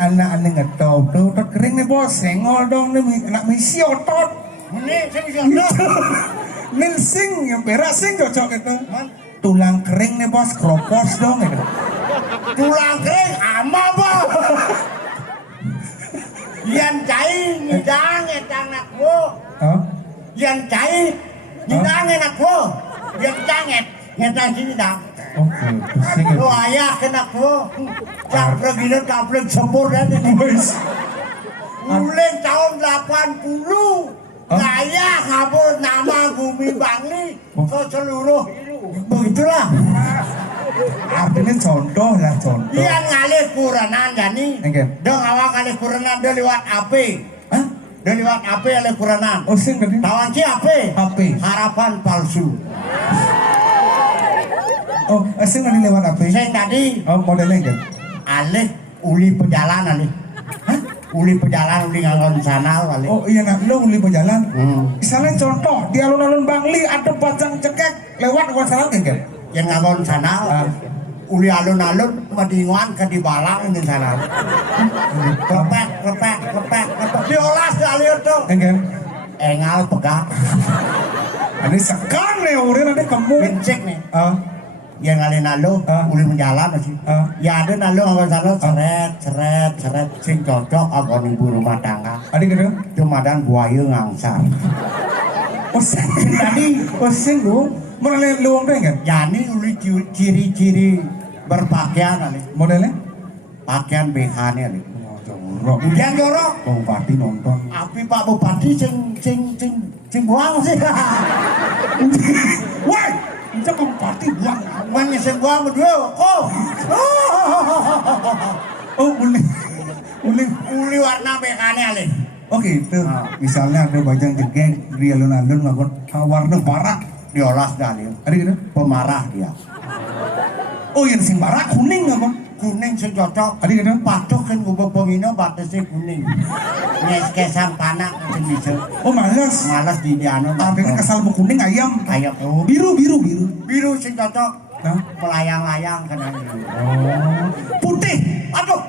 Anak ngetop tuh, tot kering nih bos, sengol dong nih, anak misi otot. Ini saya bisa otot. Nil sing, yang berak sing cocok itu. Tulang kering nih bos, kropos dong itu. Tulang kering ama bos. Yang cai nyidang etang nakwo. Hah? Yang cai nyidang nakwo. Yang canget nyidang sini dah. Oke, pusing ya. Lo ayah kena ko. Kaplek ini kaplek sempur dan Wes. Mulai tahun 80 saya kabur nama Bumi Bangli ke seluruh begitulah. Artinya contoh lah contoh. Yang ngalih kuranan jadi Oke. dong awak ngalih kuranan dia lewat AP. Hah? Dia lewat AP oleh kuranan. Oh sing tadi? Tawan si AP. AP. Harapan palsu. Oh, sing tadi lewat apa? Saya tadi Oh, modelnya kan? alih uli perjalanan alih. Hah? Uli perjalanan uli ngangon sana alih. Oh iya nak lo uli berjalan. Hmm. Misalnya contoh di alun-alun Bangli ada pajang cekek lewat wasaran kan? Yang ngangon sana uli alun-alun madinguan ke di balang ini sana. Lepek diolas kali itu. Kan? Engal pegang Ini sekarang nih udah nanti kamu. bencik nih. Ah, Yang ngalih nalu uli menjalan sih. Ya ada nalu ngangon sana seret sing cocok apa ibu rumah tangga. adik gitu? Cumadan buaya ngangsar. Oh sing tadi, oh sing lu modelnya luang tuh kan? Yani uli ciri-ciri berpakaian alih. Modelnya? Pakaian BH nih alih. Jorok. Hujan jorok. Bupati nonton. Api Pak Bupati sing buang sih. Woi, itu bupati buang. Mana sing buang berdua? Oh. Oh, Uli warna bekane ale. Oke, itu misalnya ada bajang jengkeng di alun-alun ngakon warna barak. Diolas kali. Ada gitu? Pemarah dia. Oh, yang sing barak kuning ngakon. Kuning sing cocok. Ada gitu? Patuh kan gubuk pengino batasnya kuning. Nyes kesang panak sing bisa. Oh, malas. Malas di diano. Tapi kan kesal mau kuning ayam. Ayam oh. Biru. Biru sing cocok. Hah? Melayang-layang kan. Oh. Putih. Aduh.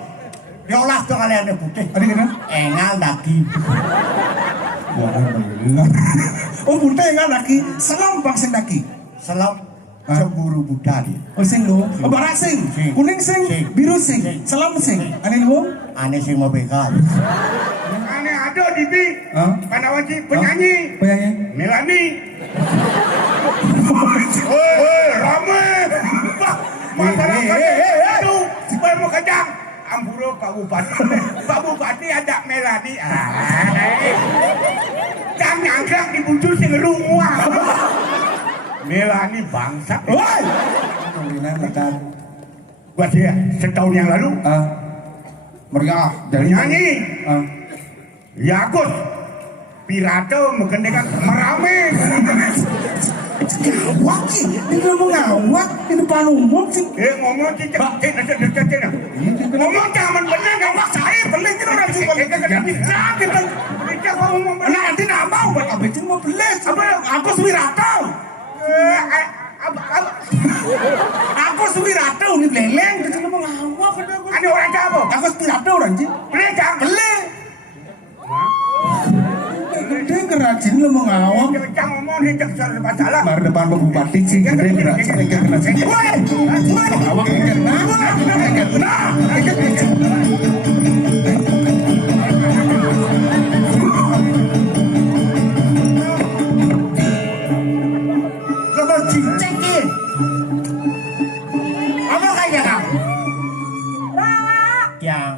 Diolas tuh kalian ada putih. Ada gitu? Engal daki. Oh, putih enggak daki. Selam bang sing daki. Selam cemburu Buddha dia. Oh, sing lu. Oh, barak sing. Sing. Kuning sing. Sing. Biru sing. Selam sing. Ane lu? Aneh sing mau bekal. Aneh ada di bi, Hah? mana wajib penyanyi, Penyanyi. Melani. Woi, rame. Masyarakat itu, supaya mau kejang. Amburo Pak Bupati. Pak Bupati ada Melani. Jangan nyangkang dibujuk sing rumah. Melani bangsa. Woi. Kemudian akan Buat dia setahun yang lalu mereka dari nyanyi. Ah. Yagus Pirato mengendekan merame. Ngawak sih, ini ngomong ngawak di depan umum sih. Ngomong cicak ngomong jangan bener ngawak saya beli itu orang sih beli kita ngomong Nanti nggak mau, buat apa itu mau beli? Aku Suwirato. Aku Suwirato nih beleng, kita ngomong ngawak. Ada orang apa? Aku Suwirato orang sih. Beli jangan Beli. Gede kerajin lo mau ngawak. jangan ngomong nih cek masalah. Baru depan bupati sih, gede kerajin, gede kerajin. Woi, ngawak kena, kena. Kalau cicek ni. Apa kaya kau? Rara, Yang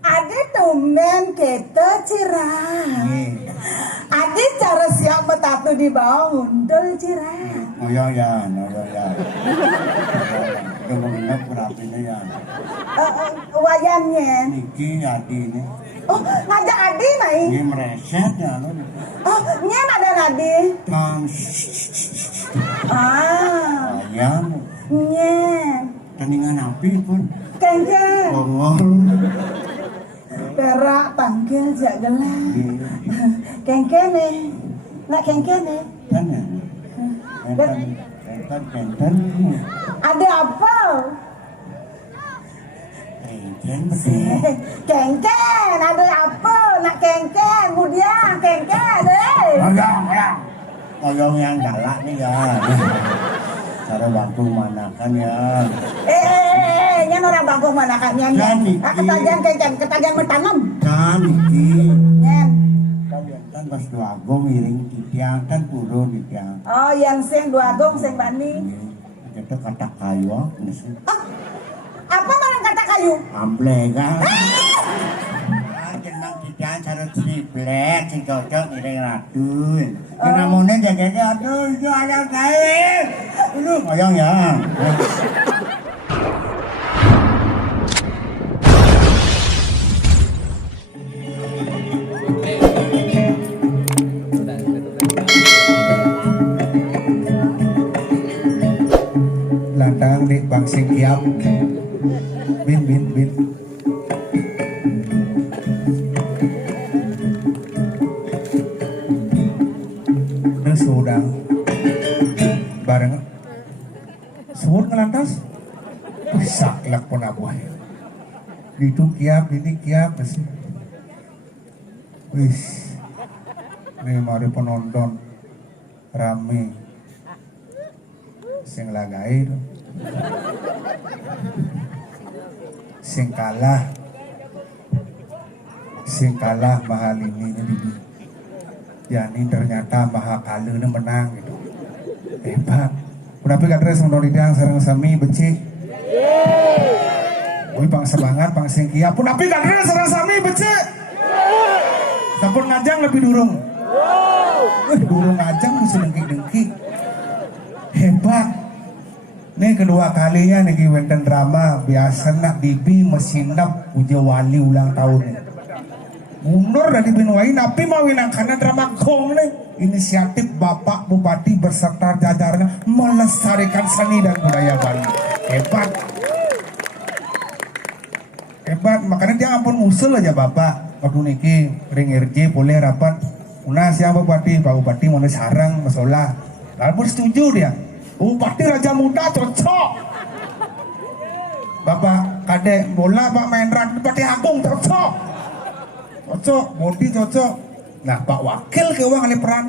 ade tumben kita cirah. Ade cara siap betatu di bawah undul cirah. ya. Kamu ingat berapa ini ya? Wayannya. Niki adi ini. Oh, ngajak ade mai. Ini mereset ya lo. Oh, nyen ada ade. Kang Ah, ayam. nyen. Teningan api pun. Kengke. Oh. Perak panggil jak gelah. Kengke nih. Nak kengke nih. Kan ya. Enten. Ada apa? Kengken betul. Kengken, ada apa nak kengken? Mudia kengken deh. Koyong yang galak nih ya. Cara bantu manakan ya. Nyan orang bangkong mana kan nyan? Ketagihan kengken, ketagihan bertanam. Kan iki. Nyan. Kan pas doago miring titiang kan turun titiang. Oh, yang sing dua gong sing bani. Itu kata kayu nasi. Apa barang kata kayu? Amble kan. Jenang titiang cara triplek sing cocok miring ratu. Namanya jaganya aduh itu ada kain. Aduh koyong ya. Landang nih Bang Singkiap. Bin. Sudang bareng sebut ngelantas saklak pun abuah itu kiap ini kiap masih wis ini mari penonton rame sing lagai sing kalah mahal ini ya ini ternyata maha kalu ini menang gitu hebat kenapa gak terus menurut yang sarang sami becik wih pang semangat pang singkia pun tapi gak terus sarang sami becik sampun ngajang lebih durung durung ngajang bisa dengki hebat ini kedua kalinya nih wenten drama biasa nak bibi mesinap uja wali ulang tahun mundur dari Binuai tapi mawinang karena drama kong nih inisiatif Bapak Bupati berserta jajarannya melestarikan seni dan budaya Bali hebat makanya dia ampun usul aja Bapak waktu niki ring RJ boleh rapat unas yang Pak Bupati mau sarang masalah lalu setuju dia Bupati Raja Muda cocok Bapak Kadek bola Pak Mahendra Bupati Agung cocok Modi cocok. Nah Pak Wakil ke uang kali peran.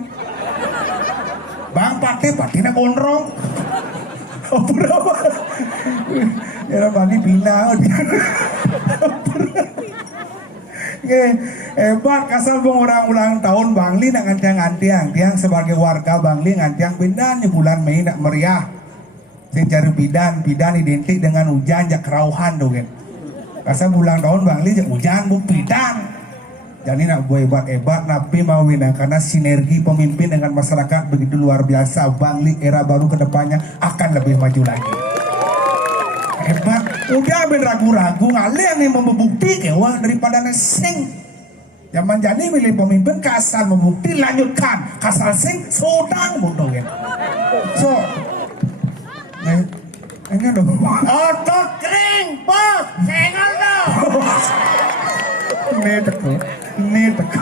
Bang Pati nak gondrong. Oh berapa? Ya Bani bina. Hebat kasal bang orang ulang tahun Bangli nak ngantiang tiang sebagai warga Bangli ngantiang bidan di bulan Mei nak meriah. Sing cari bidan identik dengan hujan jak kerauhan dong kan. Kasal ulang tahun Bangli jak hujan bu bidan. Jadi nak buat hebat tapi mau winang karena sinergi pemimpin dengan masyarakat begitu luar biasa. Bangli era baru kedepannya akan lebih maju lagi. Hebat. Udah ben ragu-ragu ngalian yang membukti kewa daripada nesing. Zaman jadi milih pemimpin kasal membukti lanjutkan kasal sing sodang mungkin. So, enggak dong. Otot kering bos, sengal dong. Ini teko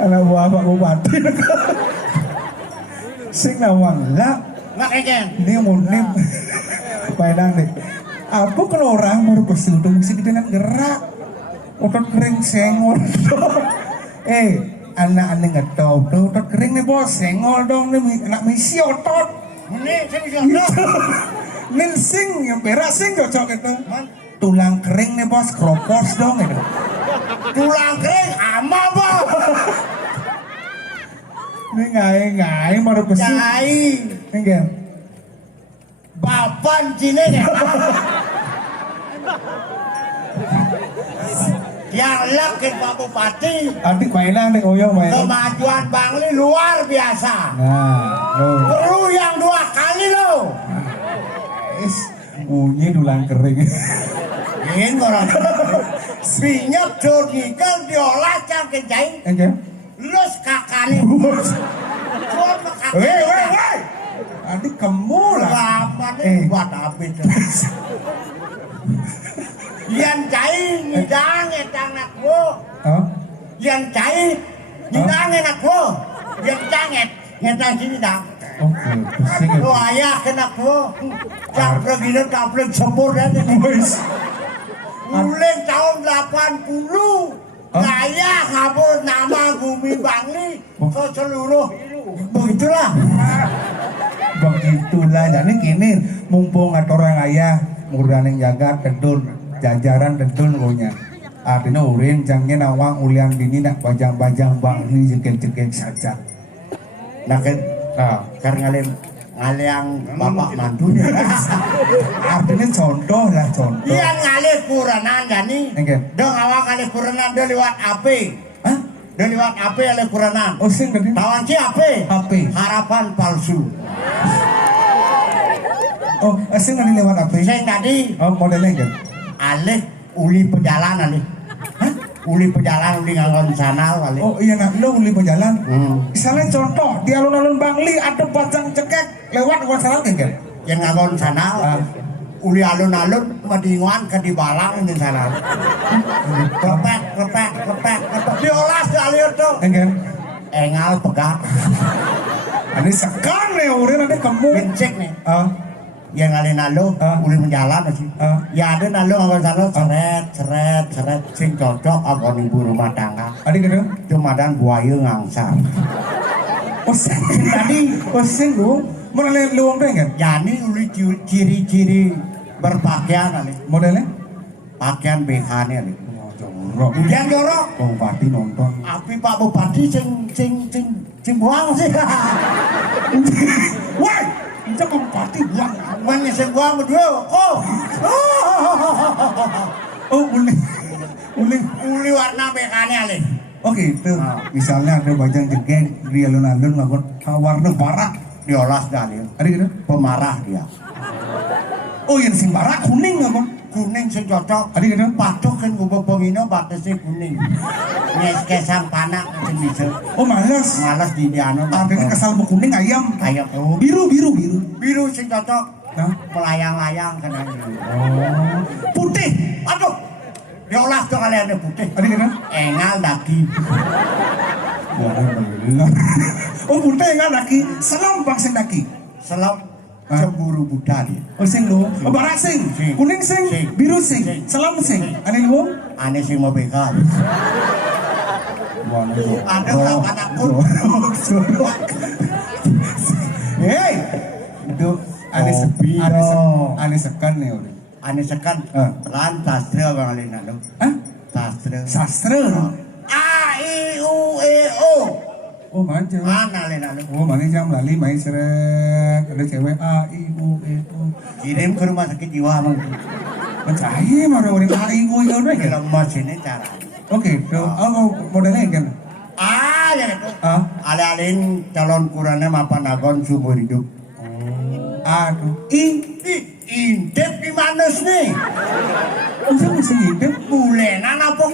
anak buah Pak Bupati sing nawang lah Nggak kengken. ini munim mainan deh aku kalau orang mau bersedung musik dengan gerak otot kering sengol anak-anak nggak tahu tuh otot kering nih bos sengol dong nih anak misi otot Ini saya bisa dong. nin sing yang perak sing cocok itu tulang kering nih bos kropos dong itu Tulang kering ama bos. ini ngai mau besi Cai. enggak Bapan Cina ya. Yang lakit Pak Bupati. adik mainan nih oyong mainan Kemajuan Bangli luar biasa. nah Perlu yang 2 kali loh. bunyi tulang kering Ini orang Sinyap jodikan diolah cang kejai. enggak Lus kakani. Jual kakani. weh adik kamu lah Lama nih buat habis. Yang cai ngidang etang nak wo. oh Yang cai ngidang enak wo. Yang canget ngedang sini dah. oke pusing Lo ayah kena wo. Kaplek ini kaplek sepur ya. Wis. Mulai tahun 80 saya kabur nama Bumi Bangli ke seluruh begitulah. Begitulah, jadi kini mumpung ada orang ayah murdaning jagat kedun jajaran kedun gonya. Artinya urin jangnya nawang ulian dini nak bajang-bajang Bangli jengkel-jengkel saja. Nah kan, karena ngaliang bapak mantunya. Artinya contoh lah contoh. Iya ngalih kuranan jadi. Oke. Dong awak kali kuranan dia lewat AP. Hah? Dia lewat AP oleh kuranan. Oh sing tadi. Tawan si AP. AP. Harapan palsu. Oh, sing tadi lewat apa? Saya tadi Oh, modelnya kan? alih uli pejalan alih. Hah? Uli pejalan uli ngalon sana alih. Oh iya nak lo uli berjalan. Hmm. Misalnya contoh di alun-alun Bangli ada bajang cekek lewat gua salah kan? Yang ngalon sana uli alun-alun madinguan ke di balang di sana. Klepek klepek klepek klepek diolas di alih itu. Enggak. Engal pegat. Ini sekan nih urin ada kamu. Bencek nih. Ah, Yang ngalih nalo uli menjalan sih. Ya ada nalo ngalon sana seret seret seret sing cocok agon ibu rumah tangga. adik gitu. Cumadan buaya ngangsa. Oh sing tadi. Oh sing lu. Mau lihat luang deh kan? Yani uli ciri-ciri berpakaian alih. Modelnya? Pakaian BH nih alih. Oh jorok. Hujan jorok. Bang Pati nonton. Api Pak Bupati sing buang sih. Woi, kita Bang Pati buang. Mana sing buang berdua? Oh. Oh uling. Uling. Uli warna BH nih alih. Oke itu. Misalnya ada bajang jengkel di alun-alun ngakon warna barak. Diolas dalil. Adik gitu. Pemarah dia. Oh yang sing barak kuning ngakon. Kuning sing cocok. Adik gitu. Patuh kan gubuk pengino batasnya kuning. Nyes kesang panak sing bisa. Oh males. Malas di diano. Artinya kesal mau kuning ayam. Ayam oh. Biru biru biru. Biru sing cocok. Hah? Melayang-layang kan. Oh. Putih. Aduh. Diolas tuh kalian putih. Adik gitu. Engal daki. Oh putih kan laki. Selam bang sing daki. Selam cemburu Buddha dia. Oh sing lu. Oh barak sing. Sing. Kuning sing. Sing. Biru sing. Sing. Selam sing. Aneh lu. Aneh sing mau bekal. Ada kapan aku? Hei, itu aneh sekan nih udah. Aneh sekan. Lan sastra bang Alina dong. Hah? Sastra. Sastra. A I U E O. Oh manja. Mana Alina dong? Oh mana jam lali main seret. Ada cewek A I U E O. Kirim ke rumah sakit jiwa bang. Mencari mana orang A I U E O udah kan? Lemas ini cara. Oke, tuh. Oh modelnya kan? Ya itu. Ah, Ale-alein calon kurangnya mapan agon sumber hidup. aduh. Intip di manes nih. Usah mesti hidup. Bulenan apa?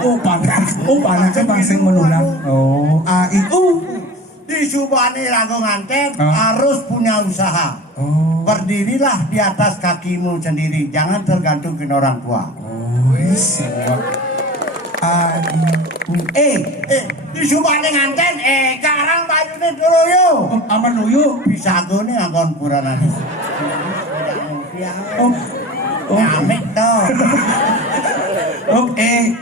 Oh panas kan bangsa menulang. Oh, A I U. Di Subani Rago Nganten Ah. harus punya usaha. Oh. Berdirilah di atas kakimu sendiri, jangan tergantung ke orang tua. Oh, semua. A I U E. Di Subani Nganten, sekarang bayunya dulu yuk. Oh, aman loyo. Bisa gue nih agon puranan. Oh. Oh. Nyamik dong. Oh,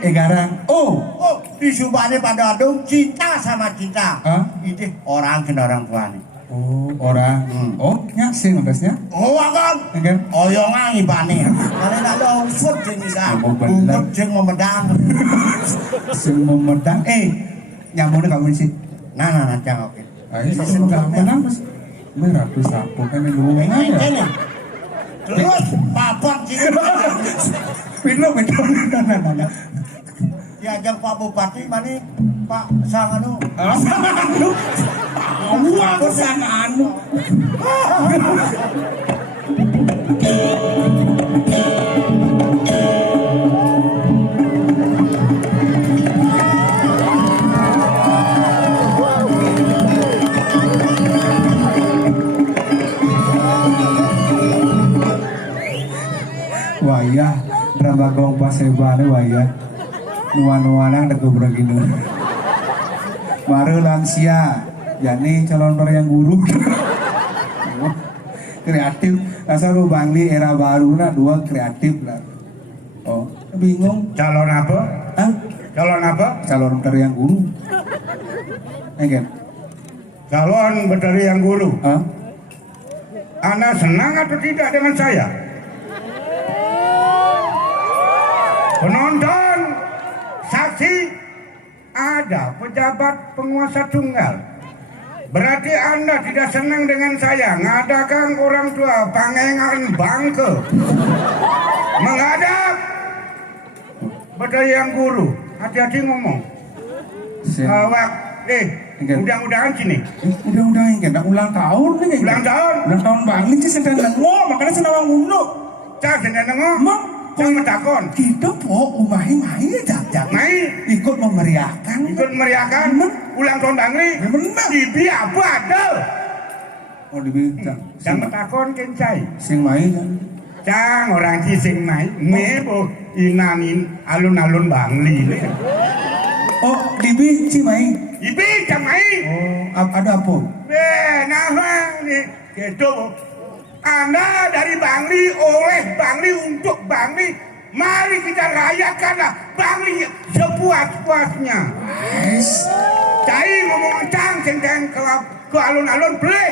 garang. Oh. Oh, di Subani pada adung cinta sama kita. Hah? Itu orang kena orang tua nih. Oh, orang. Oh, nya sing ngebasnya. Oh, agon. Enggak. Oyongan ibane. Kalau nak ada usut sini dah. Oh, bener. Bungkut sing memedang. Sing memedang. Nyamune kamu sih. Nah, jangan oke. Ayo sing gampang mas. Merah tuh sapu kan lu aja. Ini. Terus papan sih. Pindah. Nah. Diajak Pak Bupati mana Pak Sanganu. Anu. Aku sang anu. Wayah drama gong pasebane wayah nuan-nuanang dek begini baru lansia yakni calon yang guru kreatif. Asal lu Bangli era baru nah dua kreatif lah. Oh, bingung. Calon apa? Hah? Calon apa? Calon menteri yang guru. Enggak. Calon beteri yang guru. Hah? Anda senang atau tidak dengan saya? Penonton, saksi, ada pejabat penguasa tunggal. Berarti Anda tidak senang dengan saya. Ngadakan orang tua pangengan bangke. Menghadap beteri yang guru. Hati-hati ngomong. Awak, undang-undangan sini. Undang-undang enggak ulang tahun nih. Ulang tahun. Ulang tahun Bangli sih sedang lengo, makanya senawang unduk. Cak sedang nengok. Emang Jangan takon. kita po umahi-mahi jak Mai ikut memeriahkan. ikut meriahkan ulang tahun Bangli. Bener. Bibi apa ada? Oh dibincang. Jangan takon kencai. Sing mai kan. Cang orang cising mai. Mebo inanin alun-alun Bangli. Oh dibi si mai. Ibi cang mai. Oh ada apa? Nama nih. Gitu. Anda dari Bangli, oleh Bangli, untuk Bangli. Mari kita rayakanlah Bangli sepuas-puasnya. Cai ngomong cang senten ke alun-alun boleh.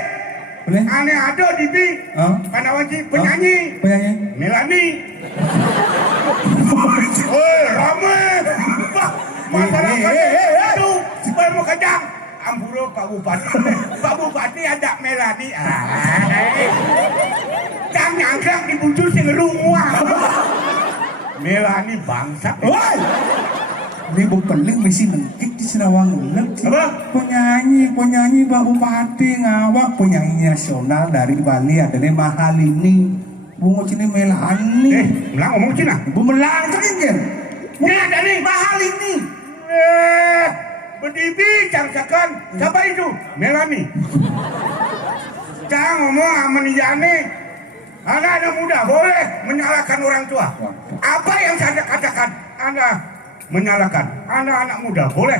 Boleh? Aneh ada di bi. Panawanci penyanyi. Penyanyi. Melani. Oh rame. Masyarakat. Aduh, supaya mau kejang. Amburo Pak Bupati. Pak Bupati ada Melani. Cang nyangkang dibuncul sing rumah. Melani bangsa. Woi. Ini peling mesti nengkik di Senawang Ulet. Apa? Penyanyi Pak Bupati ngawak penyanyi nasional dari Bali ada nih Mahalini. Bungo sini Melani. Melang ngomong Cina. Bu melang kan? Ya ada nih Mahalini. Berdiri cang sekan. Siapa itu? Melani. Cang ngomong amaniyane. Anak-anak muda boleh menyalahkan orang tua. Apa yang saya katakan? Anda menyalahkan. Anak-anak muda boleh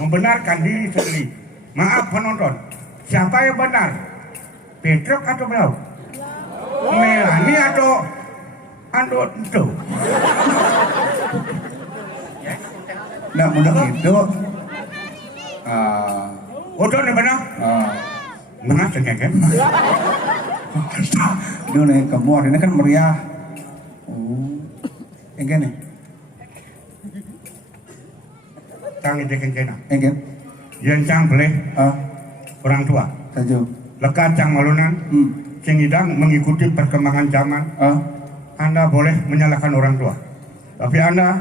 membenarkan diri sendiri. Maaf penonton. Siapa yang benar? Petruk atau Blau? Melani atau Ando itu? Nah mudah itu. Udah nih benar? Benar kan? Dia naik ke bawah, ini kan meriah. Oh, enggak nih? Cang ide kencena. Enggak? Yang cang boleh orang tua. Tajuk. Lekat cang malunan. Sing idang mengikuti perkembangan zaman. Anda boleh menyalahkan orang tua. Tapi Anda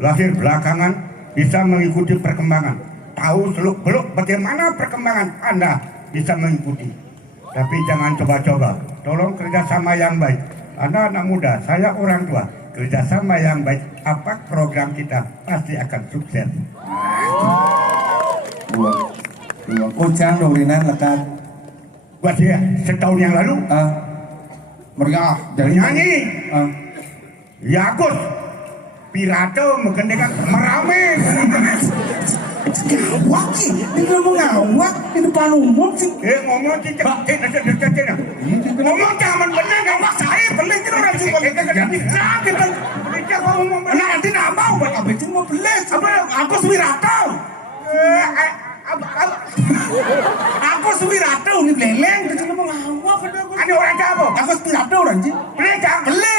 lahir belakangan bisa mengikuti perkembangan. Tahu seluk-beluk bagaimana perkembangan Anda bisa mengikuti. Tapi jangan coba-coba. Tolong kerjasama yang baik. Anda anak muda, saya orang tua. Kerjasama yang baik. Apa program kita pasti akan sukses. Dua kocang dorinan lekat. Buat dia setahun yang lalu. Meriah. Jadi Nyanyi. Yakus. Pirata mengendekan merame. Ngawak sih, ini ngomong ngawak di depan umum sih. Ngomong cicak. Ngomong jangan benar ngawak saya. Beli itu orang sih. Nanti nak mau buat apa itu mau beli? Aku Suwirata. Aku Suwirata ini beleng. Itu ngomong ngawak. Ada orang apa? Aku Suwirata orang sih. Beli jangan. Beli.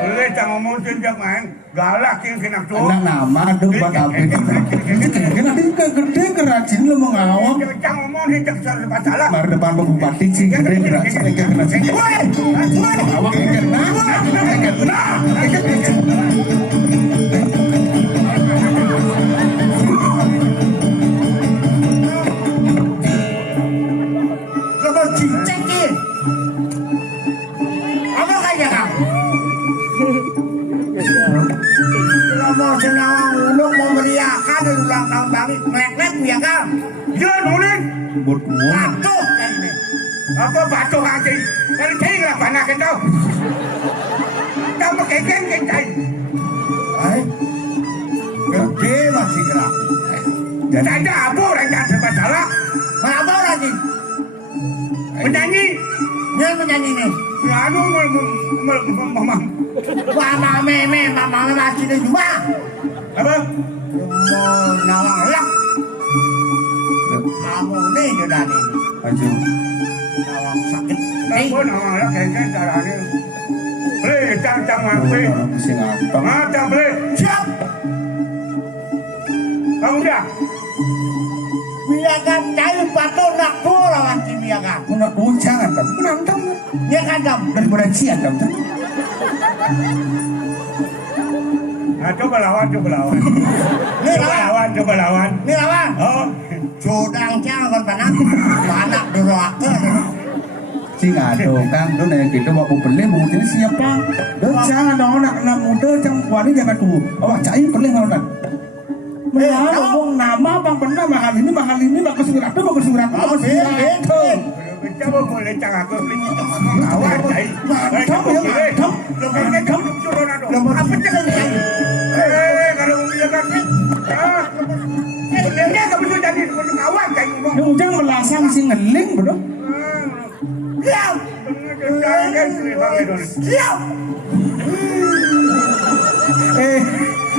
Beli jangan ngomong cicak main. Galak yang kena tuh. Anak nama ada buat apa itu? Kan nanti gede kerajin lo mau ngawak. Jangan ngomong cicak salah. Mar depan Pak Bupati sih gede kerajin. Ngawak kena. Kalau cicek ni. Apa kaya kamu? Kalau mau senang ulung mau meriahkan ulang tahun Bangli, melek-melek ya kan? Ya nurin. Berdua. Patuh kayak ini. Apa batu hati? Kalau cai lah panas kita. Kau pakai geng cai. Gede masih gerak. Jadi ada apa orang jangan serba salah. Kenapa lagi? Penyanyi. Dia menyanyi nih. Anu mamam. Mama masih di rumah. Apa? Mau nawang lak. Kamu nih jodan ini. Ajo. Nawang sakit. Apa nama kayaknya caranya. Beli cang mampir. Mesti ngantong. Macam beli. Siap. Kamu dah. Biarkan cair batu nak lawan si biarkan. Nak jangan dam. Nantong. Dia kan dam. Daripada sian dam. Nah, coba lawan. Nih lawan. Coba lawan. Nih lawan. Oh. Jodang cang kan panas. Anak durhaka. Sing ado Kang do nek kita mau beli mau ini siapa? Do jangan dong anak muda jangan wani jangan tuh. Awak cai beli ngono. Nah, wong nama bang benar mahal ini bagus surat tuh bagus surat. Coba boleh cang aku beli. Lawan cai. Apa jangan cai? Kalau dia kan dia enggak bisa jadi kawan cai ngomong. Dong jangan melasang sing ngeling bro. Siap. Siap.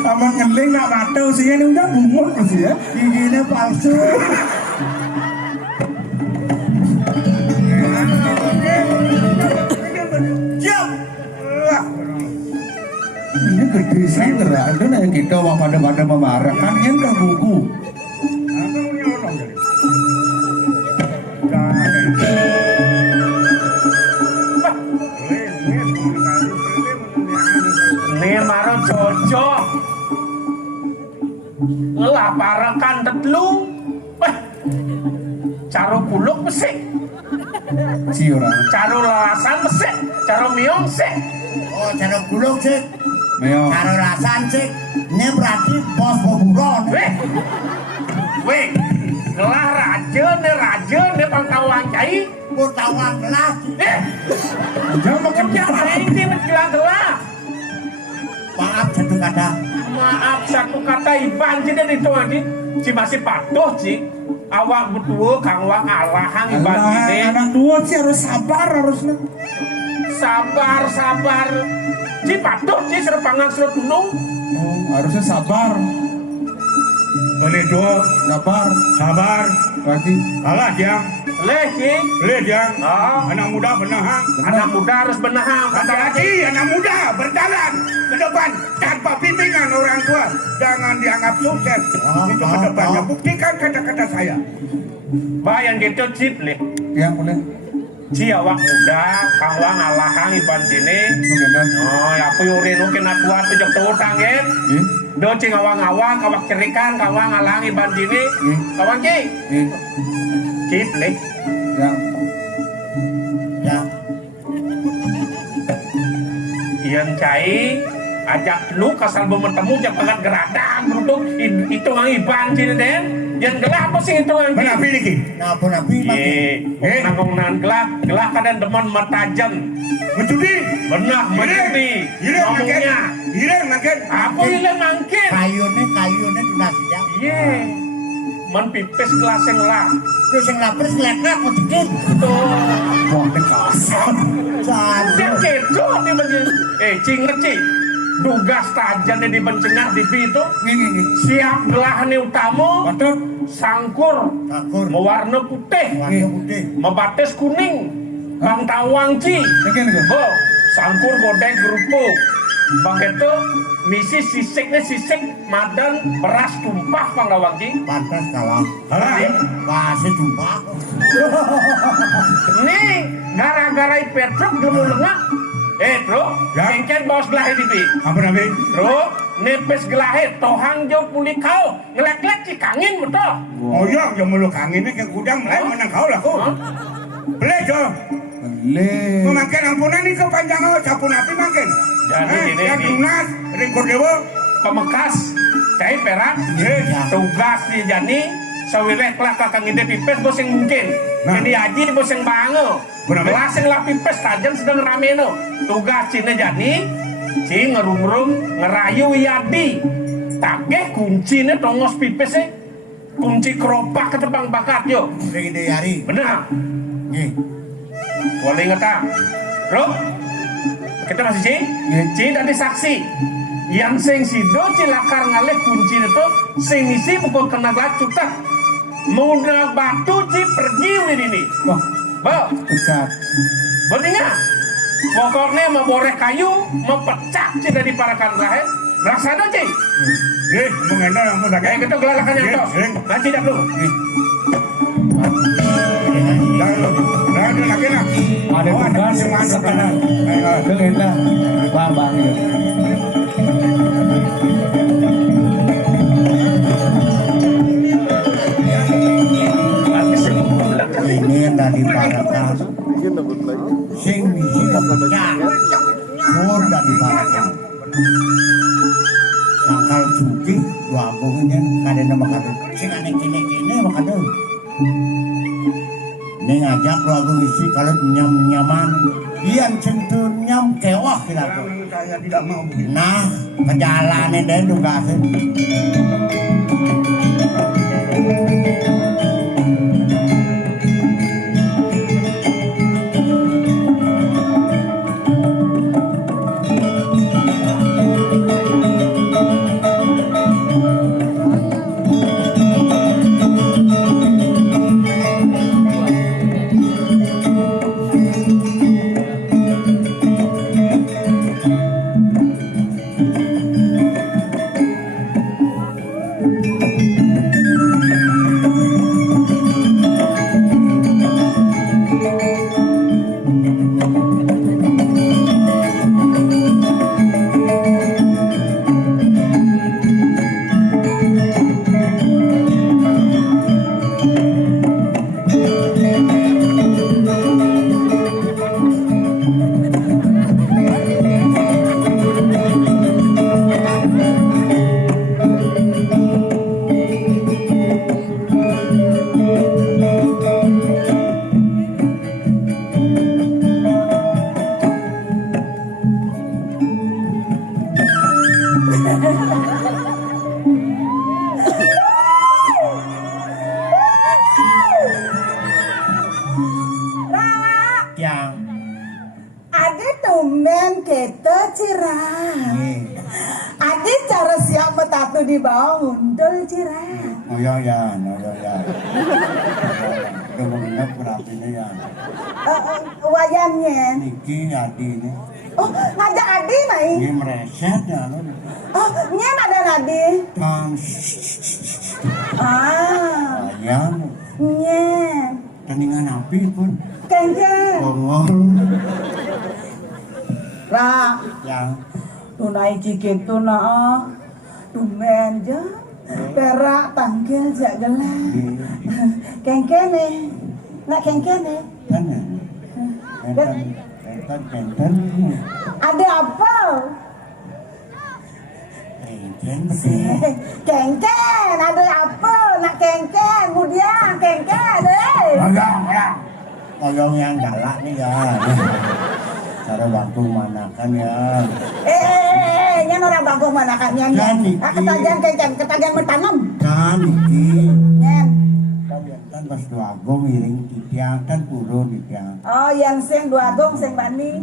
Aman ngeling nak batau sih ini udah bumut sih ya. Giginya palsu. Siap. Ini gede sih gerak. Itu nek kita wong pada memarah kan yang ke buku. Nih maro jojo ngelaparakan tetlu caro kuluk mesik Si orang. caro lalasan mesik caro miong sik Oh, cara gulung sih. Meo. Cara rasan sih. Ini berarti bos boburon. weh ngelah raja nih pangkawang cai Purtawan kelas. Jangan makan jangan ini menjelang-jelang Maaf satu kata. maaf satu kata iban jadi itu lagi si masih patuh sih awak betul kang wang alahang iban ini anak tua sih harus sabar harusnya. sabar si patuh si serpangan serut gunung Oh, harusnya sabar. Boleh dua. Sabar. Berarti Kalah Jang. Boleh Jang. Anak muda benahang. anak muda harus benahang Hati-hati anak muda berjalan ke depan tanpa bimbingan orang tua. Jangan dianggap sukses untuk ke depannya. Buktikan kata-kata saya. bayang gitu cip leh yang boleh. si awak muda kang wang alahang iban sini Kemudian. oh ya aku yurin mungkin tua tujuh tahun tangen do cing awang-awang awak cerikan kang wang alahang iban sini kawan ki cip leh Yang Ya. yang cai ajak lu kasal bertemu jam pengat geradang beruntung itu ngang iban sini den yang gelah apa sih itu ngang Benar pilih ki. Nah, nabi mati. nanggung gelah kadang demen matajan Mencuri. benah menjadi ngomongnya Hilang makan. apa hilang mangkin Kayunya donasi ya. ye man pipis gelas yang lah Terus yang lapis lekak mau dikit. tuh wah kasar. dia Jadi. kedo di bagian cinget ci tugas tajannya di bencengah di itu Ini. siap gelah nih utamu Patut. sangkur Kakur. mewarna putih Warna putih. membatis kuning bang tawang ci Ini. bo sangkur godek gerupuk bang itu misi sisik madan beras tumpah bang tawang ci Pantas kalah. Kalah. Masih jumpa. nih gara-gara petruk dulu lengak bro Ya. cengken bawas gelahe di bi Apa nabi? bro nepes gelahe tohang jo puli kau ngelek-lek cikangin betul Oh iya, yang meluk angin ini ke gudang lain menang kau lah kau. Boleh jo. Le. Memakai ampunan ini kepanjangan sapun api makin. Jadi gini, yang nih. lunas, ringkor dewa. pemekas cai perak Ya. tugas di jani sawireh kelak kakang ide pipes bos yang mungkin Nah. jadi haji bos yang bango Berapa? kelas yang lah pipes tajan sedang rame no tugas cina jani ci ngerum-rum ngerayu yadi takeh kuncinya tongos pipes kunci keropak ke tebang bakat yo Sing ide yari. bener Nih. Boleh ngeta. Bro. Kita masih Ci? Ci tadi saksi. Yang sing sido cilakar ngalih kunci itu sing isi pukul kena lacu tak. Muna batu Ci pergi udah ini. Wah, Bo. pecat. Beninga. Pokoknya mau boreh kayu, mau pecah Ci dari para kanlahe. Laksana Ci. Mengenal yang mudah Kayak gitu gelalakan yang tos. Nanti dah dulu. Jangan lagi nak. Ada tugas sekarang. Kelihatan babang ya. Ini yang dari Parakan sing bisi pecah sur dari Parakan sakal cuci dua agungnya kada nama kado sing aneh kini makado ini ngajak dua agung isi kalau nyam-nyaman iyan centur nyam kewah kira Saya tidak mau begitu. nah kejalanan dan juga sih yang Ade tumben kita cirah. Ade cara siap metatu di bawah undul cirah. oh ya kemudian berarti ini ya Wayannya. niki adi ini Oh, ngajak Ade mai. ini mereset ya Oh, nyen ada Ade. kan Ah, ayam nyen. teningan api pun Kenjen. bongol Ra, yang tunai cikit tuna. Tumben je. Perak tangkil jak gelang. Kengkene. Nak kengkene. kan enten Ada apa? Kengken, ada apa? Nak kengken, kemudian kengken, Oyong yang galak nih ya cara waktu manakan ya nyan orang bangkong mana kan nyan? Nyan, Ketagihan kengken, ketagihan bertanam. kan iki Nyan. kan pas dua agung miring titiang kan puro titiang Oh, yang sing dua gong, sing bani.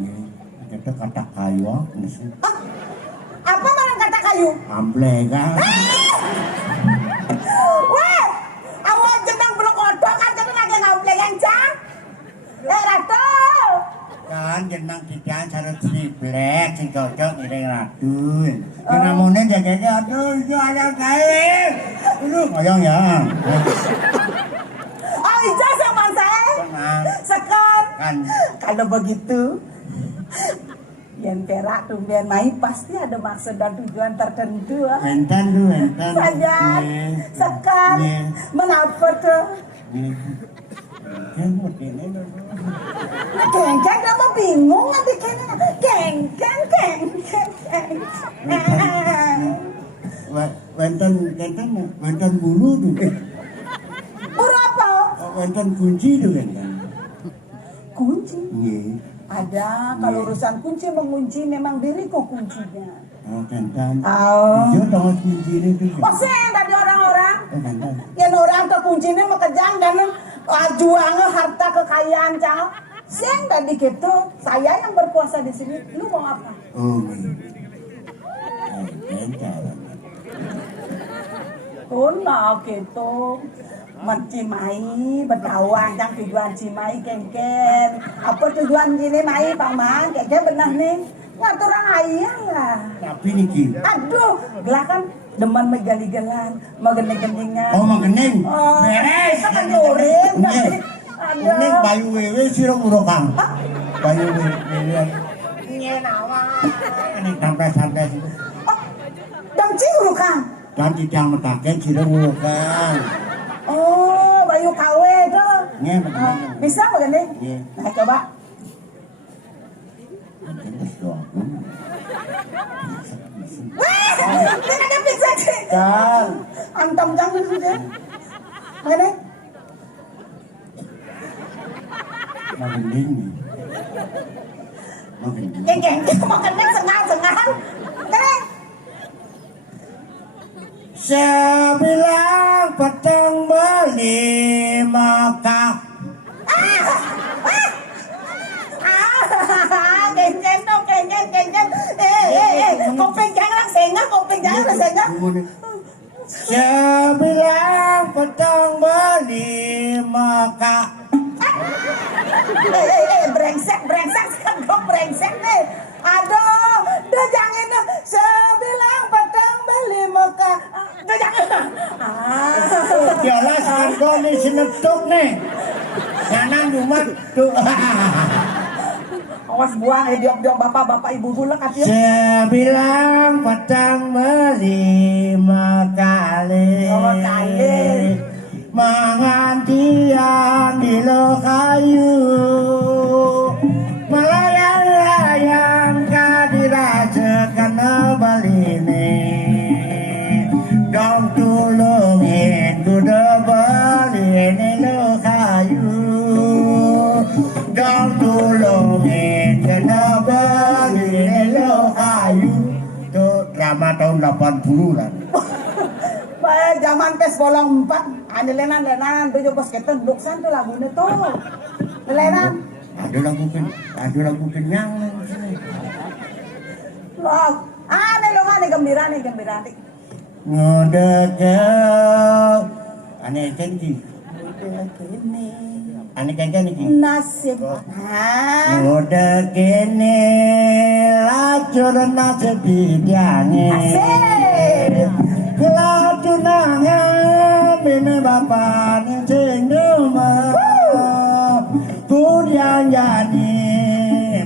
kita kata kayu nasi Ah, apa mana kata kayu? amble kan Weh, awak jenang belum kodok kan jadi lagi ngauple yang cang. Ratu. kan jenang titiang cara triplek sing cocok miring ratu namanya jaganya aduh itu ada kayu itu oyong ya Oh, ijazah sama saya. Sekar. kan Kalau begitu, yang perak tumben mai pasti ada maksud dan tujuan tertentu. enten tuh enten Saja, sekar, Iya. mengapa tuh? kan begini Kengkeng kamu bingung nggak bikinnya? Kengkeng. wenten bulu tuh Buru apa? wenten kunci tuh kan Kunci. nggih Ada, kalau urusan kunci mengunci memang diriku kuncinya. oh kentan Oh. Ijo tahu kunci itu Maksudnya tadi orang-orang kentan yang orang ke kuncinya mau kejang dan juangnya harta kekayaan cang Sing tadi gitu, saya yang berkuasa di sini. Lu mau apa? Oh, bentar. Tuna gitu. Mencimai, bertawang, yang tujuan cimai kengken. Apa tujuan gini mai paman? Kengken benar nih. Ngatur orang ayah lah. Tapi niki. Aduh, gelah kan demen megali-gelan, megene-geningan. Oh, mengening. Oh, Beres. kita kan nyurin. Nggih. Kuning bayu wewe sira urokang. Bayu wewe. Nyenawa. Ini santai-santai sih. Oh, dang ciu kan? Dan tidak metaken sira urokang. Oh, bayu kawe tuh. Nggih, Oh, betul. bisa begini? Nggih. Nah, coba. Wah, dia ada pizza sih. Kan. Antam jangan sih. Begini. Mengening. Mengening. Geng-geng, makan sengal-sengal. Keren. Saya bilang petang beli maka Geng-geng dong, geng-geng. Kopeng jangan sengah, kopeng jangan sengah. saya bilang petang beli maka Brengsek, sekarang brengsek nih. Aduh, dah jangan dong. Sebilang petang beli muka. Dah jangan. jelas harga nih sinetuk nih jangan cuma tuh Awas buang, diok-diok bapak-bapak ibu-ibu lah katanya. saya bilang petang beli makali mangan tiang di lokayu melayang-layang kadirajakan baline dong tulungin kuda baline lokayu dong tulungin kuda baline lokayu itu drama tahun 80 lah. Zaman PES bolong 4, ada lenan-lenan, tujuh basketan, luksan tuh lagunya tuh. Lenan. Ada lagu kenyang. Loh, ane lo ane gembira nih. Ngedeket. Ane kenci. Ane kenci niki. Nasib. Hah? Ngedekene lacur nasib bidange. Asik. Kelacunannya bini bapaknya cengguma. Kudian jadi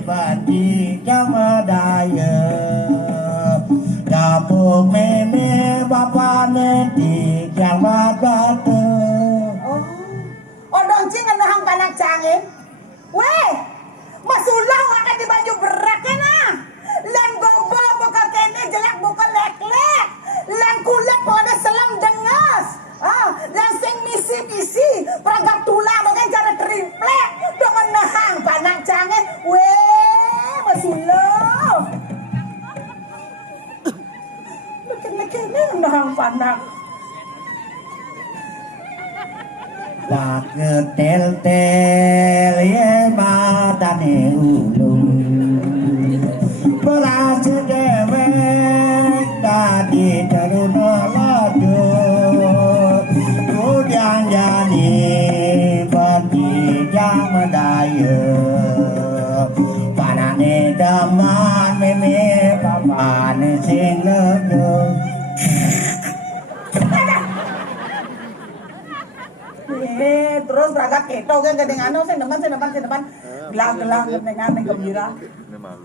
bati jamadaya. Dapuk meme bapaknya di jamat batu. Oh, doncing ngendahang panak cangin. Weh, masulah akan di baju berak na. Lan gobo buka kene jelek buka lek-lek. Lan kulit pada selam dengas. Lan sing misi-misi peragam tulang dengan cara triplek. Dengan nahang panak cangin. Weh, masulah. Kene nahang panak. Pakai tel-tel ya matane ulung. Berasa dewek tadi teruna lado. Kudian jadi bagi jam daya. Panane daman meme papane sing lego. Terus beragak keto kan kadang-kadang saya depan gelang dengan gembira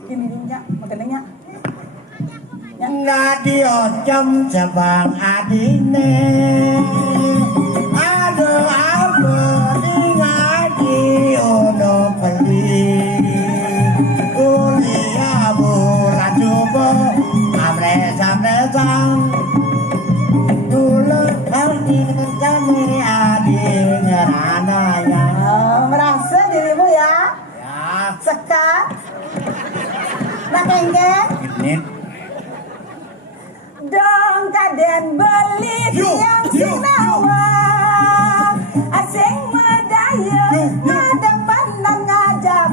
ini nya makannya Nggak diocom cabang adine. Aduh apa di ngaji ono peli. Kuliah bulan coba amres-amresan. Dulu kami kami adik ngerana ya. merasa dirimu ya Ya, sekat nak enggen ini dong kaden beli tiang sinawa asing medaya ngadepan dan ngajak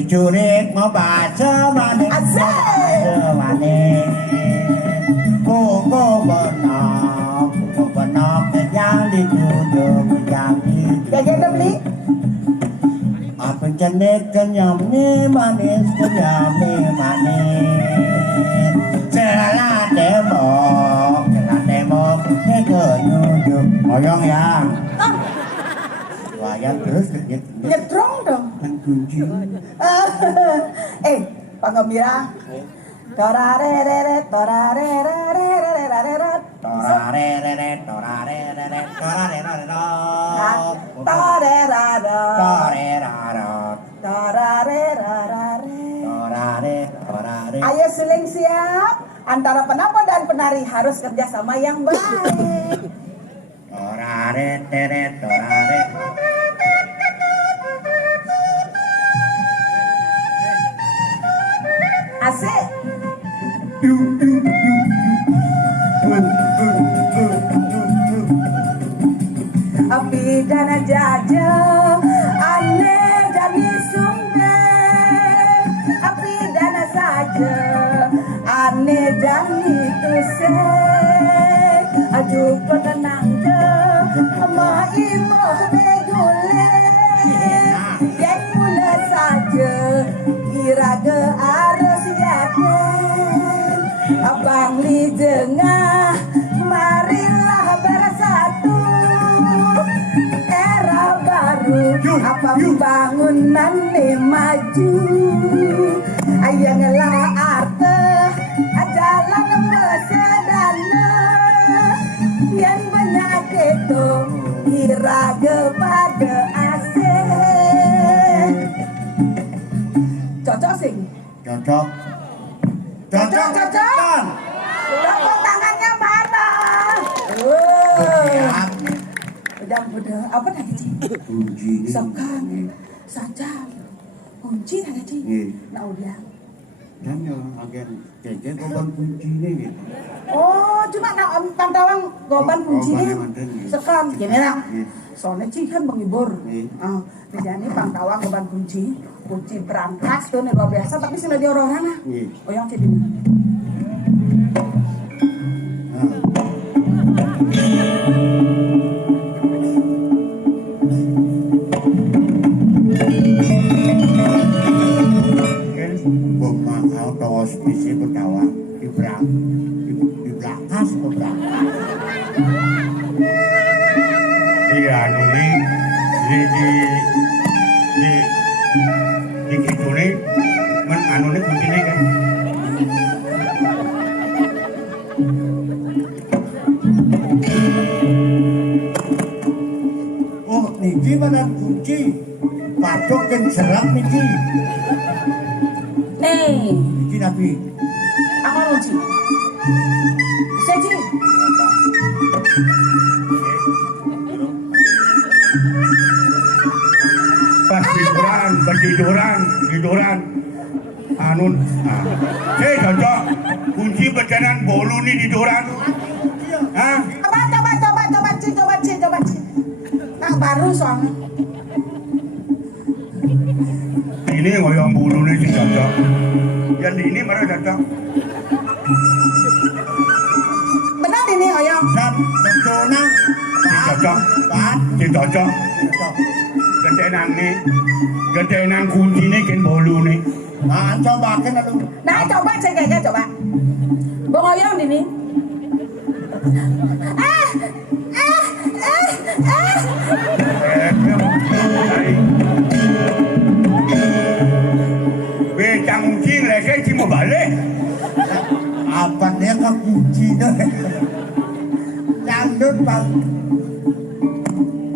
dicurik mau baca manis Asik. Kuku benok yang dituduh yang Jajan udah beli? apa jenis kenyamnya manis kenyamnya manis Celah tembok kenyudup Oyong ya Wayang terus Nyetrong dong. kan kunci Pak Gembira. Torarere, torarere. Torarere Ayo suling siap. Antara penapa dan penari harus kerjasama yang baik. Torare Asik. Api dana jaja, aneh jadi sumber. Api dana saja, aneh jadi tusek. Aju ko tenang ke, ama imo kebegule. Yang mula saja, kira ke arus yakin. Abang li jengah, marilah bersatu. Era baru, apa bangunan ni maju. Ayangelah arte, jalan bersedana. Yang banyak itu, kira kepada asing. Cocok sing. Cocok Cocok. Tepuk tangannya mana? Udah. Apa tadi Ci? Kunci Sekan, sajam, kunci tadi Ci. Nah udah. Dan yang agen keke korban kunci ini Oh, cuma nak pantauan goban kuncinya. mantan. Sekan, gini lah. Iya. Soalnya Ci kan menghibur. Iya. Jadi pantauan goban kunci berangkas tuh nih luar biasa. Tapi sih lagi orang-orang lah. Iya. Oh yang Ci ini. Pemahal tos bisi bertawang di belakang beberapa. Iya, anu nih di gitu nih, men anu nih kuncinya kan. Oh, niki mana kunci? Patok dan serap niki. Nih, Niki nabi. aku mau Ci. Bisa Ci. Pas tiduran, anun. Cocok. Kunci berjalan bolu nih tiduran. Hah? Coba Ci. Nah baru soalnya. Ini ngoyong bulu nih sih cocok. Yang di ini mana cocok? Benar ini Oyong. Dan betonang. Cocok. Kan? Si cocok. Cocok. Gedenang kunci nih kan bolu nih. Nah, coba kan aduh. Nah coba cek kayak coba. Bang Oyong ini. Becang kucing lagi sih mau balik. Apa dia ke kunci dah? Lanjut bang.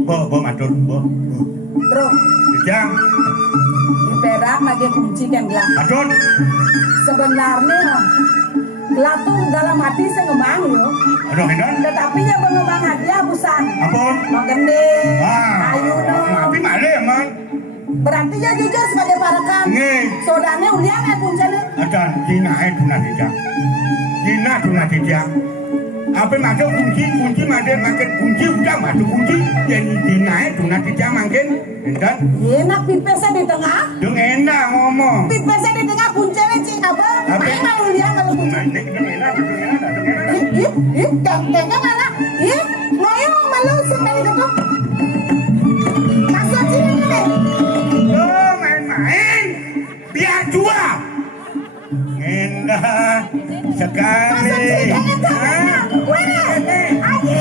Bo matur, bo. Bro, Jang, di perak lagi kunci kan gelap. matur. Sebenarnya gelap tuh dalam hati saya ngembang yo. Aduh, hendak. Tetapi yang mengembang hati abusan. Ampun. Mau gede, ayu dong. Tapi malah emang. Berarti ya jujur sebagai parakan. Nih. Saudaranya ulian ya kuncinya. Adan, Cina tunah dijang. Cina tunah dijang. Apa masuk kunci maden makin kunci udah masuk kunci yang dinaik tuh nanti jam makin entar Enak pipesnya di tengah. dong enak ngomong Pipesnya di tengah kuncinya cing apa? Main malu dia kalau kunci. dong enak Gengnya mana? Ngoyo malu sampai gitu. Masuk sini nih. oh main-main biar jua enak sekali Masuk sini gengnya. Weh, aji.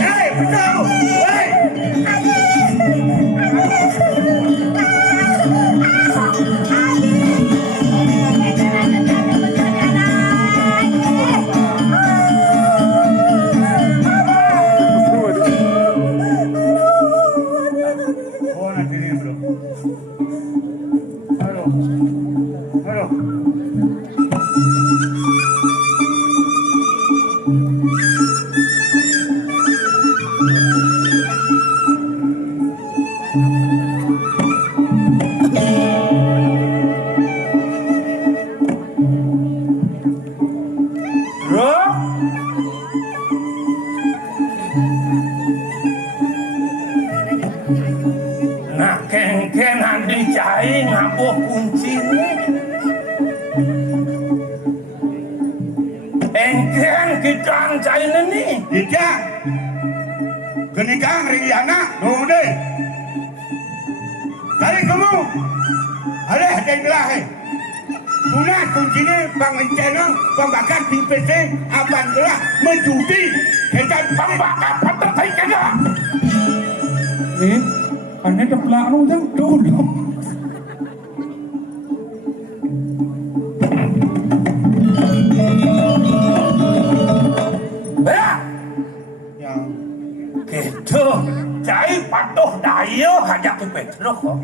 Hei, betul. Hei. Oh, nanti ini, bro. Aduh. Aduh. Bro, nah kengken andi cai ngabuh kunci engken kita cai nih Tidak. Kenikah Riana, deh. Kali kamu. Aleh, ada gelah. Tuna kuncinya bang Encena, pembakar di PC, abang gelah menjudi. Kita pembakar pantai kena. Aneh deplak lu kan dulu. ya Yang gitu cai patuh dayo hajak ke Petro kok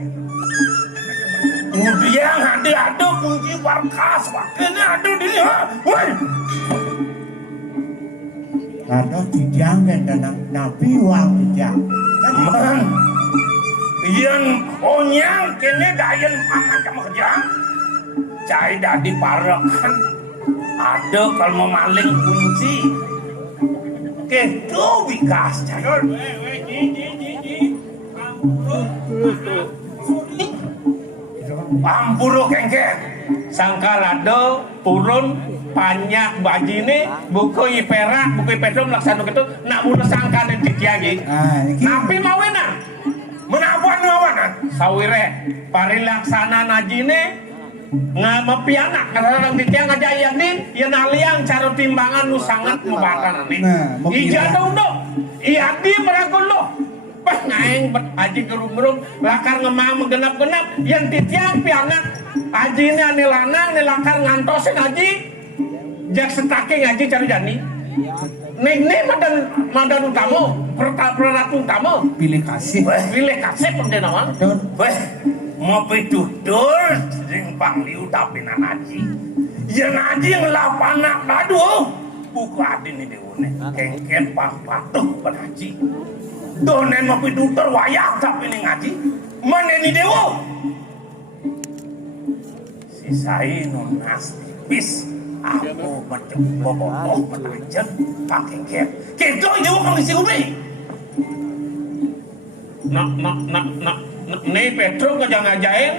kemudian ada kunci warkas wakilnya ada di woi karena tijang dan nabi wang tijang. man yang onyang kene dayen macam kerja cai dadi parakan ada kalau mau maling kunci gitu bikas cai Ampuro kengken sangkalado purun panyak bajine buku ipera buku ipedom laksana gitu nak mulu sangka dan titiagi tapi mawena menabuan mawanan sawire parilaksana najine ngamapianak kadang titiang aja yakin yang aliang cara timbangan nu sangat membatan nih ija undo iadi meragulo pas ngaing aji gerung-gerung lakar ngemang menggenap-genap yang titiang pianak aji ini ane lanang ane lakar ngantosin aji jak setake ngaji cari jani ini madan utama peratu utama Pilih kasih. pilih kasih pendenawan weh mau pidudur sering pangliu tapi aji yang aji ngelapanak aduh buku adin ini dewane kengken patuh penaji donen mau pidudur wayak tapi ini ngaji mana ini dewo sisai nunas tipis aku macam bobotoh penajen pakai kengken kento dewo kondisi umi nak nih Petro ngajang ngajain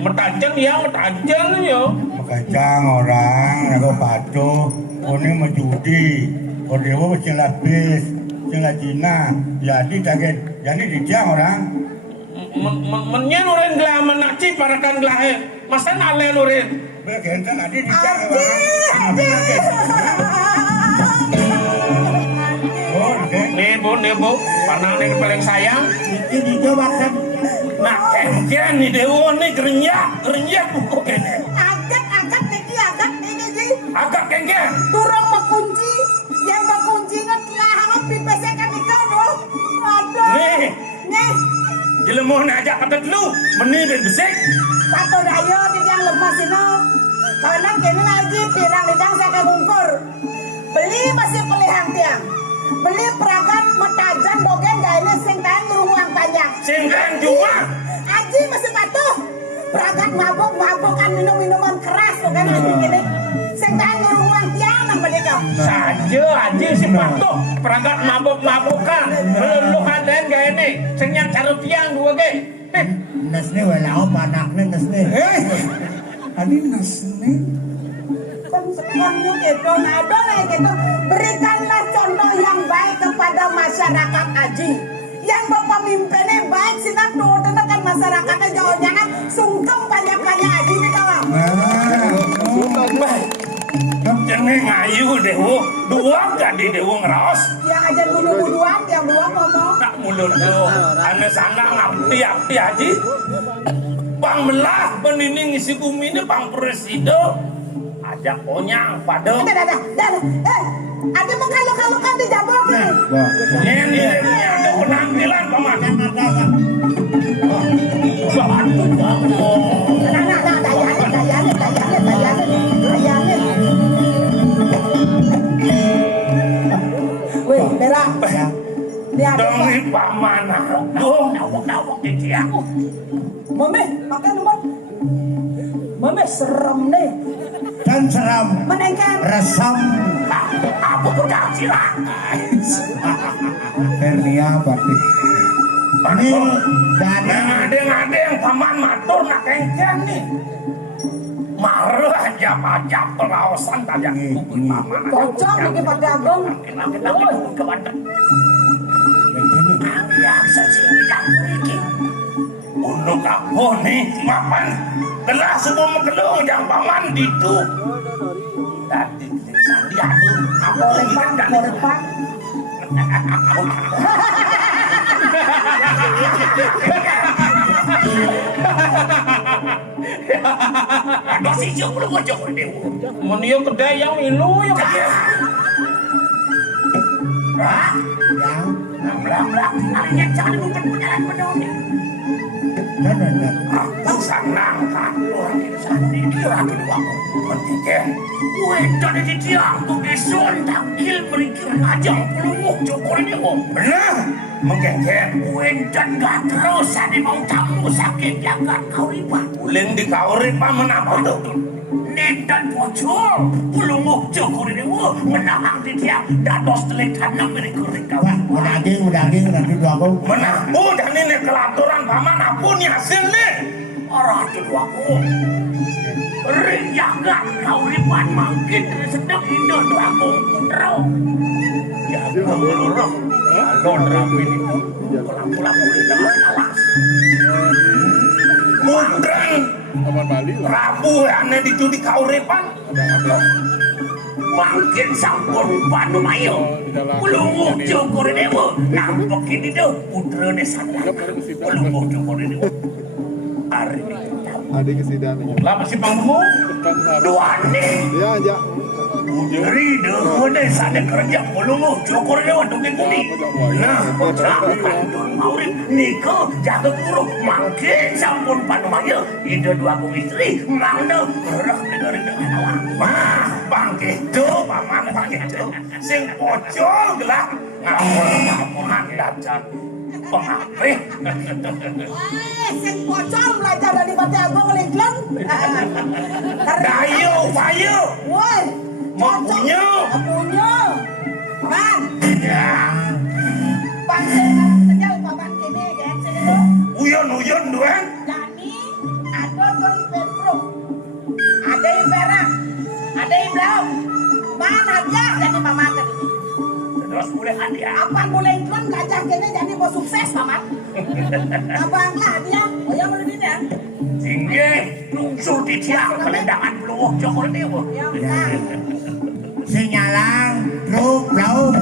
metajen ya metajen yo Kacang orang, naga patuh, ini menjudi, dewa mesti lapis, sehingga Cina, jadi kaget, jadi dijang orang. menyen urin gelah menakci parakan gelah masa nale urin Bergenten ada dijang orang. Oh, nih bu panang nih paling sayang Ini dicobakan. nah kengken nih dewa nih gerenyak buku kene Angkat ini ji. agak kengken Turang makunci. Yang makunci ngat lahangan pipesnya kan ikaw no. Aduh. Nih. jelemoh aja kata dulu meni berbesek Pato dayo di yang lemas ini. Karena kini lagi pirang lidang saya kebungkur. Beli masih pelihang tiang. Beli perangkat metajan bogen gaya sing tayang ngurung ulang panjang. singkan juga Aji masih patuh. Perangkat berangkat mabuk-mabukan minum-minuman keras tuh kan gini. Sing tahan ngurung tiang nang mereka. Saja aja si Patok perangkat mabuk-mabukan. Belum haden gak ini. Senyak cari tiang dua ge. Nesne walau panaknya nesne. Adi nasne. Kan sekarangnya gitu, ada nih gitu. Berikanlah contoh yang baik kepada masyarakat Aji. Yang berpemimpinnya baik sinak tuh tekan masyarakatnya jangan sungkem banyak-banyak Aji nih kawan. Baik. Jangan ngayu dewo. Dua gak di dewo ngeros. Yang aja bunuh-bunuhan, yang dua ngomong. Tak mulut tuh. Ane sana ngapti-apti Haji. Bang Melah menining isi bumi ini Bang Presiden. Ajak onyang pada. Dah. Ada mau kalau kan dijabok nih. Ini ada penampilan paman. Bantu Wih, berak. Dia ada. Demi paman aku. Nawak di tiang. Mame, makan nomor. Mame serem nih. Dan seram Menengker. resam. Aku pedang silang. Hernia berarti. Ini dan Ngadeng-ngadeng paman matur nak kengkeng nih. Marah aja macam pelawasan tajam kubur paman. Kocok lagi pada abang. Kita ke Banten. Biasa sini dan pergi. Untuk aku nih mapan. Telah sebelum kedung yang paman itu. Tadi sandi aduh. Aku lagi kan Boleh pak. Aduh si Jok belum ngajak ini. Menio kedai yang ilu yang Hah? yang Belang-belang harinya jangan bukan penyalan penuh. Aku senang kan orang insan ini lagi waktu pentingnya. Wedan di tiang tuh isun takil berikir aja pelumuk cukur ini om. Benar? Menggenggen wedan gak terus ada mau tamu sakit jagat kauripan. Uling di kauripan menapa tuh? Nedan bocor pelumuk cukur ini menang di tiang dados telik tanam berikir kawan. mendaging nanti dua aku. Menapu dan ini kelaturan paman aku nih hasil nih. Orang kedua aku. Rinjakan kau ribuan makin sedang hidup dua aku. Terus. Ya belum. Kalau rapi ini. Pulang-pulang boleh dengan alas. Mudreng. Rabu aneh dijudi kau ribuan. Makin sampun panu mayo. Ulungu cukur ini nampak ini tuh putra ni sadar. Ulungu cukur ini. Hari ini. Ada kesidaan. Lama si pangmu? Dua ni. Ya, ya. Ujeri dah ni sadar kerja ulungu cukur ini waktu kini. Nah, jangan kandung maurin nikah jatuh buruk. Makin sampun panu mayo. Itu dua ku istri. Mana berah dengerin dengan awak. Mah, bangkit tu, paman bangkit tu. Sing pocol gelap. Ngapur-ngapuran dacan. Pengapih. Sing pocol belajar dari Bati Agung Linglung. Dayu, payu. Woi, Punya. Punya. Man, Ya. pancen sejauh paman kini kan sini tu. Uyon duan. Dani ada dari Petruk, ada yang Perak, ada yang Blau. Man hadiah dari paman tadi. Terus boleh hadiah. Apaan boleh iklan gajah kini jadi mau sukses paman. Abang lah hadiah. Oh yang mana dia? Tinggi. Nungsur di tiang. Kelendangan peluang cokor ni. Ya benar. Sinyalang, truk, lauk,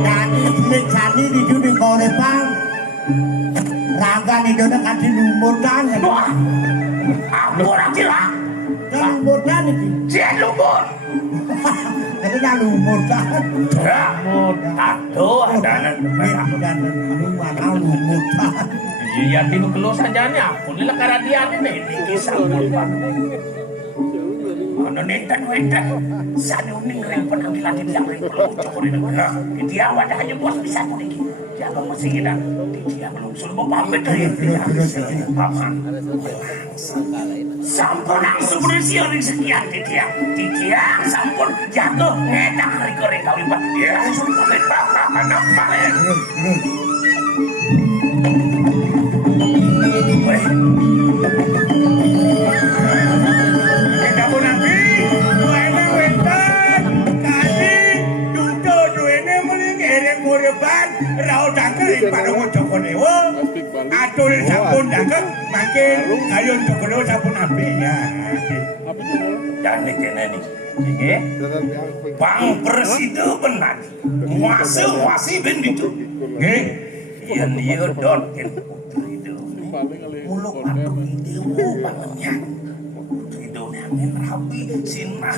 dan islik sani di judi korepang. Raga ni dona kasih lumurkan. Wah. Aku orang gila. Kan lumurkan itu. Dia lumur. Itu dah lumurkan. Ramut. Aduh. Dan Dan mana lumurkan. Iya tidur keluar saja ni. Aku ni lah karadian ni. Ini kisah pun. Ano netan wetan. Sana uning rin penampilan di tiang rin. Cokor ini. Di tiang wadah hanya bos bisa tu lagi. Jaga mesti kita dia belum suruh pamit dari paman. Sampun langsung berusia ring sekian dia sampun jatuh ngetak hari korek kalimat dia langsung pamit paman apa ya. Weh. Kita pun nanti duene wetan kasih dudo duene muling ereng korban rao dangkel pada ngocok dewa atur sampun dangkel makin kayun cokolo sampun api ya dan kene nih ini Bang Presiden benar masih ben gitu nggih iya dot muluk aduh dewa bangetnya hidupnya amin rapi sinah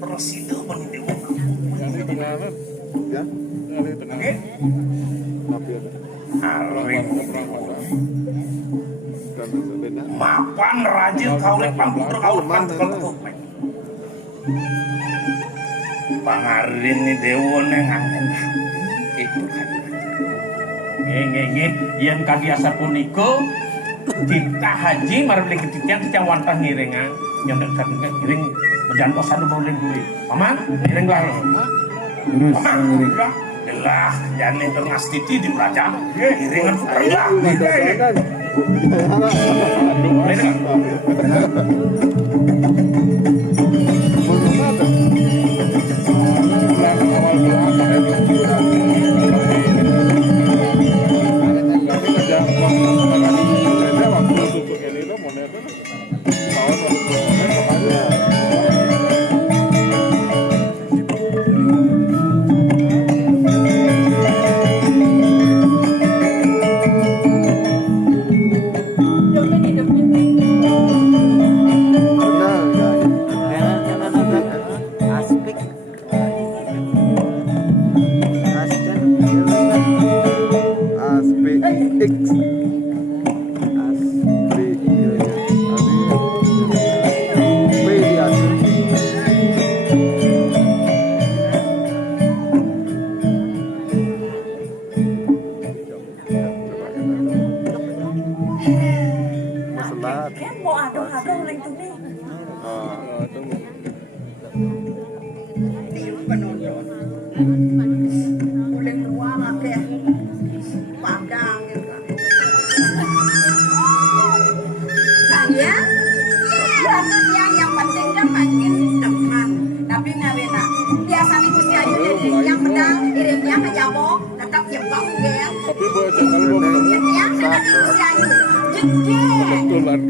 Presiden ben dewa oke aring mapan rajin kaulek pangkutur kaulek pangkutur pangarin ni dewa nengangen itu kan nge yang kadiasa puniko kita haji marbeli ketitian wantah ngiringan yang dekat ngiring berjalan kosan boleh gue paman ngiring lah terus ngiring lah jangan tengah titi di belakang ngiringan pernah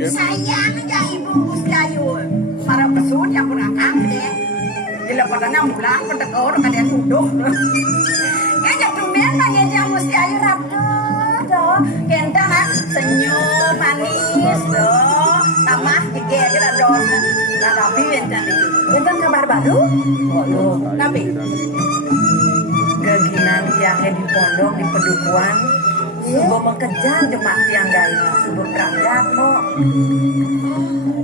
sayang aja ibu Gusti Ayu para pesut yang purakang deh gila padanya mulang pendekor kalian duduk ngajak tumen nanya Gusti Ayu rabdo doh kentang senyum manis doh tamah dikira doh nah tapi enten kabar baru tapi keginan tiangnya di pondok di pedukuhan Subuh mengejar jemaat tiang gaya Subuh berangkat kok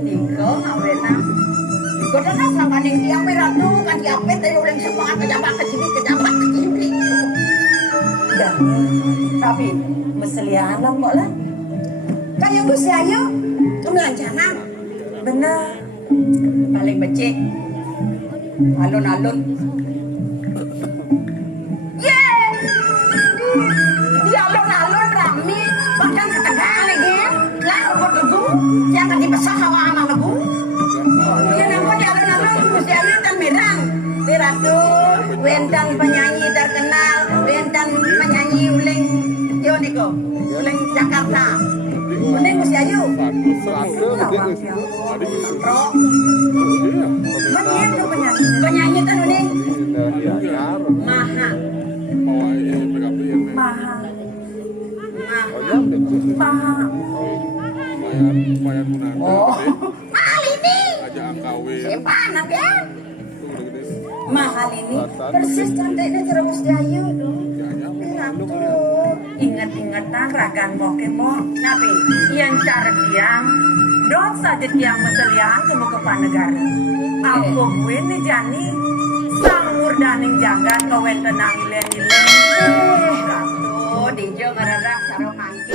Niko awena Niko dana sangkaning tiang piratu kan diapet dari ulang semangat kejabat ke sini dan tapi meselian lah kok lah kayak Gusti Ayu kemelancaran bener paling becik alun-alun jangan dibesar hawa amal lagu. Ya nampak di alun-alun Gusti Ayu kan merang. Ratu, wentan penyanyi terkenal, wentan penyanyi uling Yoniko, uling Jakarta. Uling Gusti Ayu. Pro. Mana tu penyanyi? Penyanyi kan uling. Maha. Maha. Maha. Oh, mahal ini. Simpanan ya. Mahal ini. Persis cantiknya cara Gusti Ayu. Ingat-ingatan ragan Pokemon. Nabi, yang cara tiang, dot saja tiang meselian ke muka negara. Aku gue nih Jani, sanggur daning jagat kawen tenang ilen-ilen. Ratu, di jeung ngaradak sareng mangke